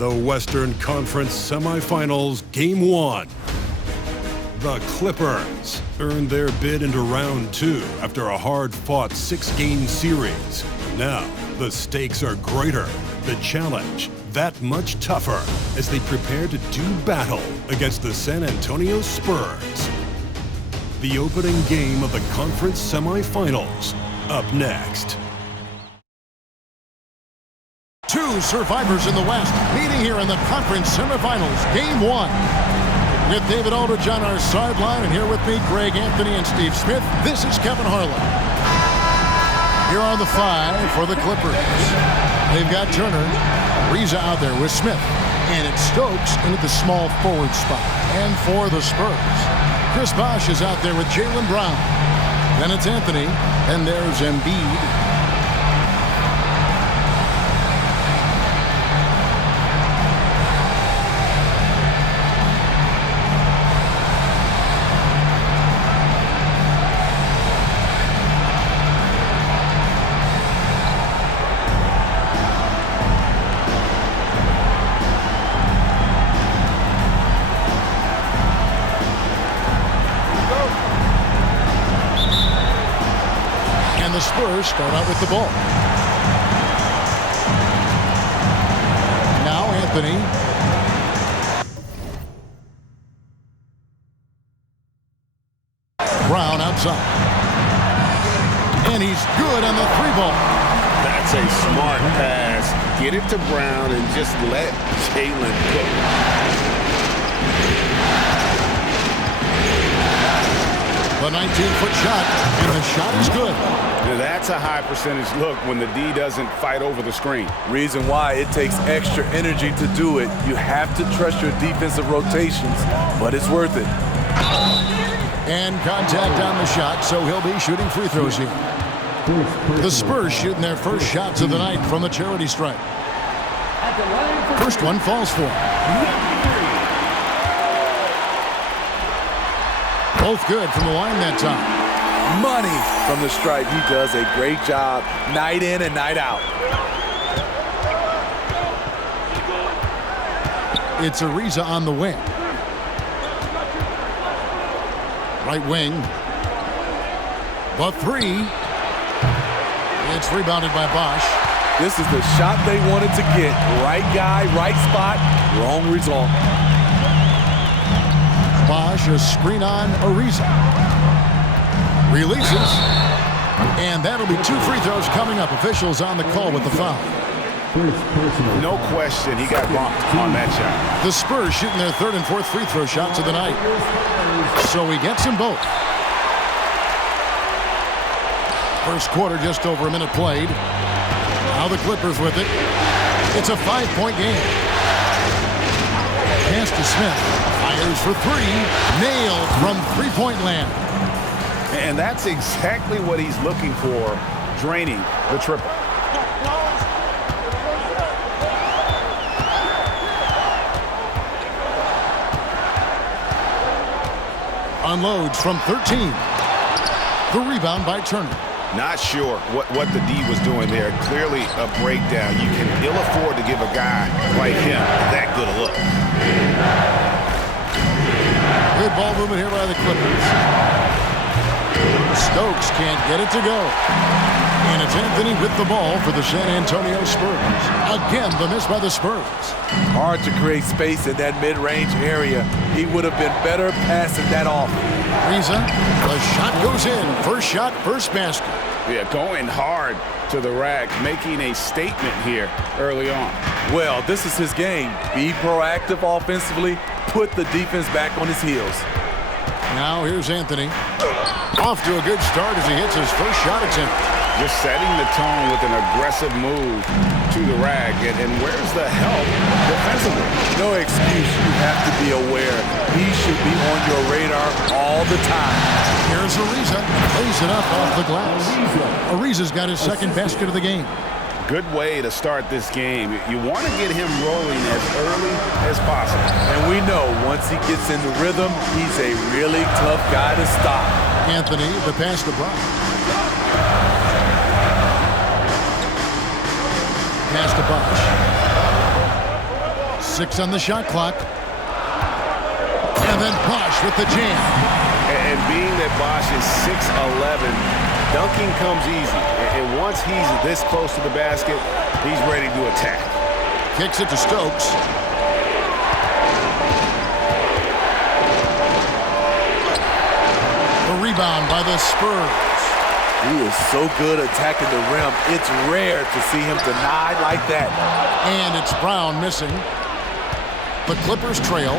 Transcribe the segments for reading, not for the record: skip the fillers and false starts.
The Western Conference Semifinals, Game 1. The Clippers earned their bid into Round 2 after a hard-fought 6-game series. Now, the stakes are greater, the challenge that much tougher as they prepare to do battle against the San Antonio Spurs. The opening game of the conference semifinals, up next. Two survivors in the West meeting here in the conference semifinals, Game 1. With David Aldridge on our sideline, and here with me, Greg Anthony and Steve Smith, this is Kevin Harlan. Here are the 5 for the Clippers. They've got Turner, Ariza out there with Smith, and it's Stokes into the small forward spot. And for the Spurs, Chris Bosh is out there with Jaylen Brown. Then it's Anthony, and there's Embiid. The Spurs start out with the ball. Now Anthony. Brown outside. And he's good on the 3-ball. That's a smart pass. Get it to Brown and just let Jaylen cook. The 19-foot shot, and the shot is good. Now that's a high percentage look when the D doesn't fight over the screen. Reason why it takes extra energy to do it. You have to trust your defensive rotations, but it's worth it. And contact on the shot, so he'll be shooting free throws here. The Spurs shooting their first shots of the night from the charity stripe. First one falls for. Both good from the line that time. Money from the stripe. He does a great job night in and night out. It's Ariza on the wing. Right wing. The 3. It's rebounded by Bosh. This is the shot they wanted to get. Right guy, right spot, wrong result. Bosh, a screen on Ariza. Releases. And that'll be 2 free throws coming up. Officials on the call with the foul. No question, he got bumped on that shot. The Spurs shooting their 3rd and 4th free throw shots of the night. So he gets them both. First quarter, just over a minute played. Now the Clippers with it. It's a 5-point game. Pass to Smith. Fires for 3. Nailed from 3-point land. And that's exactly what he's looking for, draining the triple. Unloads from 13. The rebound by Turner. Not sure what the D was doing there. Clearly a breakdown. You can ill afford to give a guy like him that good a look. Good ball movement here by the Clippers. Stokes can't get it to go. And it's Anthony with the ball for the San Antonio Spurs. Again, the miss by the Spurs. Hard to create space in that mid-range area. He would have been better passing that off. Ariza, the shot goes in. First shot, first basket. Yeah, going hard to the rack, making a statement here early on. Well, this is his game. Be proactive offensively, put the defense back on his heels. Now here's Anthony. Off to a good start as he hits his first shot attempt. Just setting the tone with an aggressive move to the rack. And where's the help defensively? No excuse. You have to be aware. He should be on your radar all the time. Here's Ariza. Lays it up off the glass. Ariza's got his 2nd basket of the game. Good way to start this game. You want to get him rolling as early as possible. And we know once he gets in the rhythm, he's a really tough guy to stop. Anthony, the pass to Brown. Pass to Bosh. 6 on the shot clock. And then Bosch with the jam. And being that Bosch is 6'11", dunking comes easy. And once he's this close to the basket, he's ready to attack. Kicks it to Stokes. The rebound by the Spurs. He is so good attacking the rim. It's rare to see him denied like that. And it's Brown missing. The Clippers trail.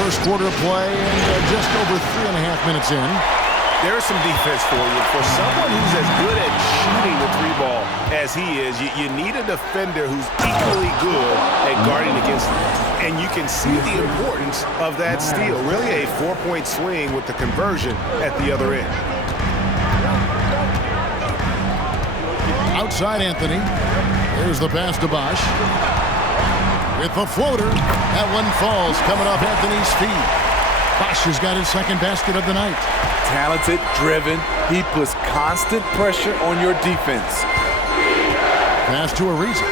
First quarter play and just over 3.5 minutes in. There's some defense for you. For someone who's as good at shooting the three ball as he is, you need a defender who's equally good at guarding against him. And you can see the importance of that steal. Really a 4-point swing with the conversion at the other end. Outside Anthony. There's the pass to Bosch. With the floater. That one falls coming off Anthony's feet. Bosch has got his second basket of the night. Talented, driven. He puts constant pressure on your defense. Pass to Ariza.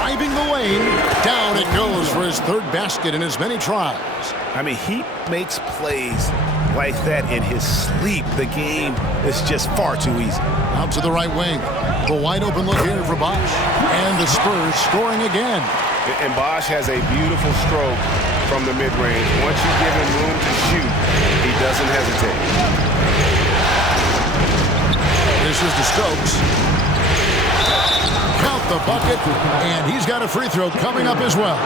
Driving the lane. Down it goes for his third basket in as many tries. I mean, he makes plays like that in his sleep. The game is just far too easy. Out to the right wing. The wide open look here for Bosch. And the Spurs scoring again. And Bosch has a beautiful stroke from the mid-range. Once you give him room to shoot, he doesn't hesitate. This is to Stokes. Count the bucket, and he's got a free throw coming up as well.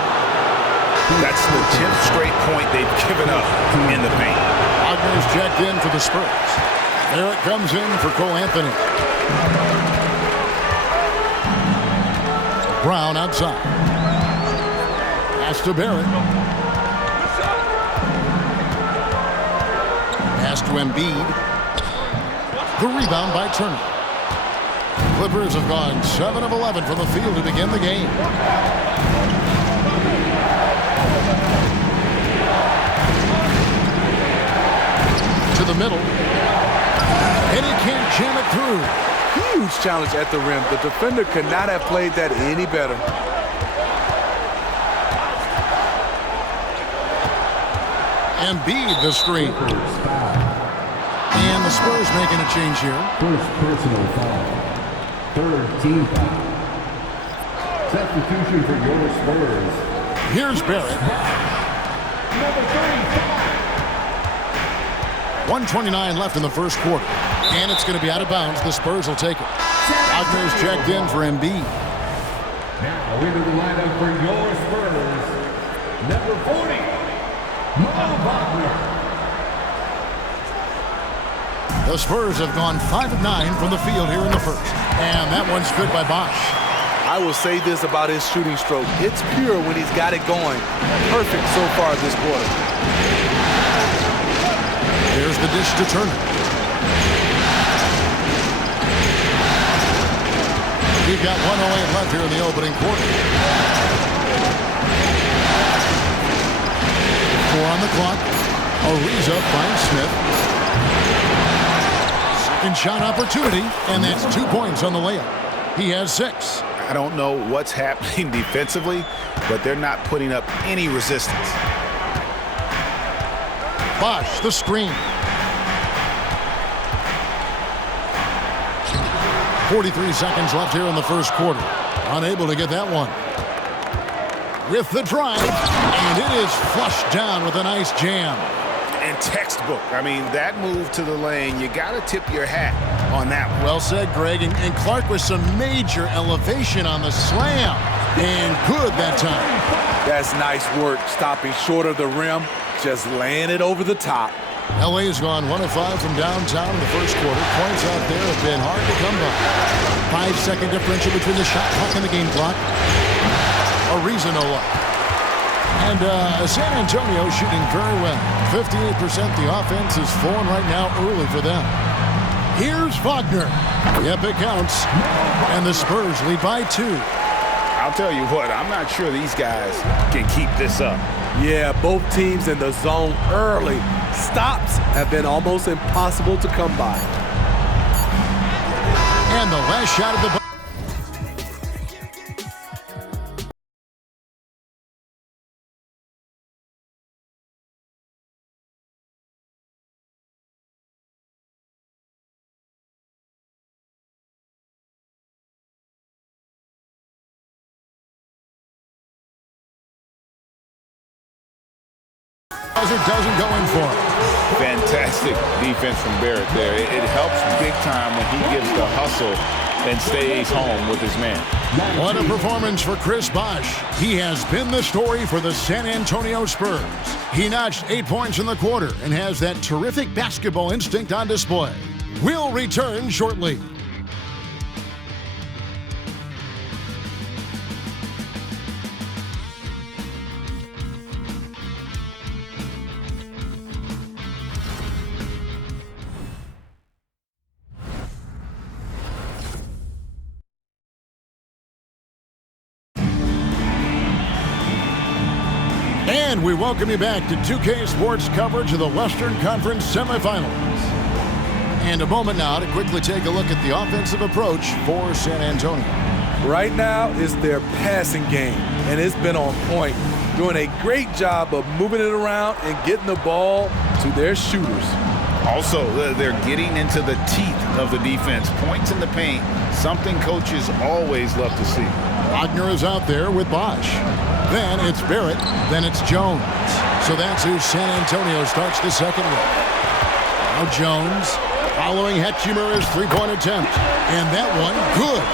That's the 10th straight point they've given up in the paint. Wagner's checked in for the Spurs. There it comes in for Cole Anthony. Brown outside. Pass to Barrett. Pass to Embiid. The rebound by Turner. Clippers have gone 7 of 11 from the field to begin the game. To the middle. And he can't jam it through. Huge challenge at the rim. The defender could not have played that any better. Embiid the screen. And the Spurs making a change here. First personal foul. Third team foul. Substitution for your Spurs. Here's Barrett. Number 35. 1:29 left in the first quarter. And it's going to be out of bounds. The Spurs will take it. Wagner's checked in for Embiid. Now into the lineup for your Spurs. Number 40. Wagner. The Spurs have gone 5 of 9 from the field here in the first. And that one's good by Bosch. I will say this about his shooting stroke. It's pure when he's got it going. Perfect so far this quarter. Here's the dish to Turner. We've got 1:08 left here in the opening quarter. 4 on the clock. Ariza finds Smith. Second shot opportunity, and that's 2 points on the layup. He has 6. I don't know what's happening defensively, but they're not putting up any resistance. Bosch, the screen. 43 seconds left here in the first quarter. Unable to get that one. With the drive, and it is flushed down with a nice jam. And textbook. I mean, that move to the lane, you got to tip your hat on that one. Well said, Greg. And Clark with some major elevation on the slam. And good that time. That's nice work, stopping short of the rim, just laying it over the top. LA has gone 1 of 5 from downtown in the first quarter. Points out there have been hard to come by. 5-second differential between the shot clock and the game clock. Ariza no luck. And San Antonio shooting very well. 58%. The offense is flowing right now early for them. Here's Wagner. Yep, it counts. And the Spurs lead by 2. I'll tell you what, I'm not sure these guys can keep this up. Yeah, both teams in the zone early. Stops have been almost impossible to come by. And the last shot of the doesn't go in for it. Fantastic defense from Barrett there. It helps big time when he gives the hustle and stays home with his man. What a performance for Chris Bosh. He has been the story for the San Antonio Spurs. He notched 8 points in the quarter and has that terrific basketball instinct on display. We'll return shortly. And we welcome you back to 2K Sports coverage of the Western Conference semifinals. And a moment now to quickly take a look at the offensive approach for San Antonio. Right now is their passing game, and it's been on point, doing a great job of moving it around and getting the ball to their shooters. Also, they're getting into the teeth of the defense. Points in the paint, something coaches always love to see. Wagner is out there with Bosh. Then it's Barrett, then it's Jones. So that's who San Antonio starts the second with. Now Jones following Hachimura's three-point attempt. And that one, good.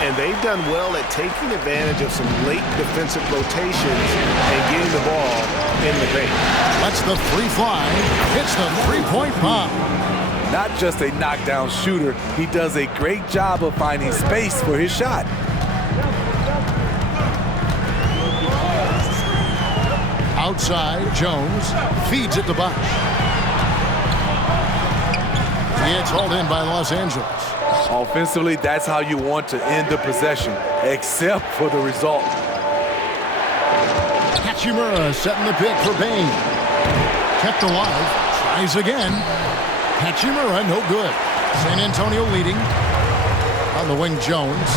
And they've done well at taking advantage of some late defensive rotations and getting the ball in the paint. Lets the three fly, hits the three-point bomb. Not just a knockdown shooter, he does a great job of finding space for his shot. Outside, Jones feeds it to Bosh. It's hauled in by Los Angeles. Offensively, that's how you want to end the possession, except for the result. Hachimura setting the pick for Bain. Kept alive, tries again. Hachimura, no good. San Antonio leading. On the wing, Jones.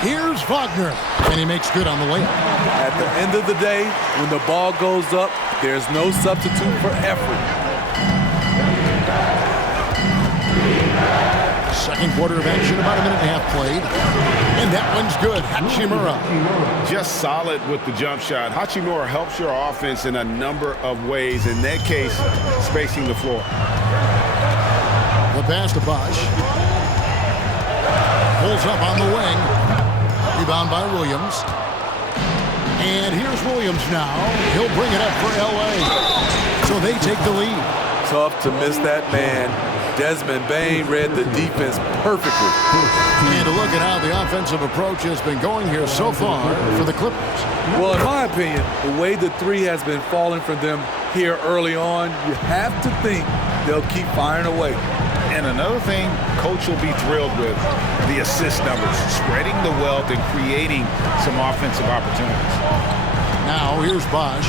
Here's Wagner, and he makes good on the layup. At the end of the day, when the ball goes up, there's no substitute for effort. Second quarter of action, about a minute and a half played. And that one's good. Hachimura. Just solid with the jump shot. Hachimura helps your offense in a number of ways. In that case, spacing the floor. The pass to Bosh. Pulls up on the wing. Rebound by Williams. And here's Williams now. He'll bring it up for L.A. So they take the lead. Tough to miss that man. Desmond Bain read the defense perfectly. And to look at how the offensive approach has been going here so far for the Clippers. Well, in my opinion, the way the three has been falling for them here early on, you have to think they'll keep firing away. And another thing coach will be thrilled with, the assist numbers, spreading the wealth and creating some offensive opportunities. Now here's Bosh.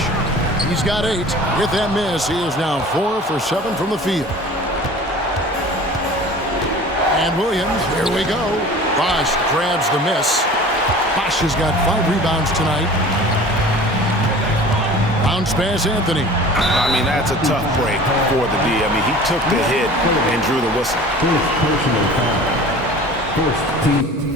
He's got 8. With that miss, he is now 4 for 7 from the field. And Williams, here we go. Bosh grabs the miss. Bosh has got 5 rebounds tonight. Bounce pass, Anthony. I mean, that's a tough break for the D. I mean, he took the hit and drew the whistle. First personal foul. First team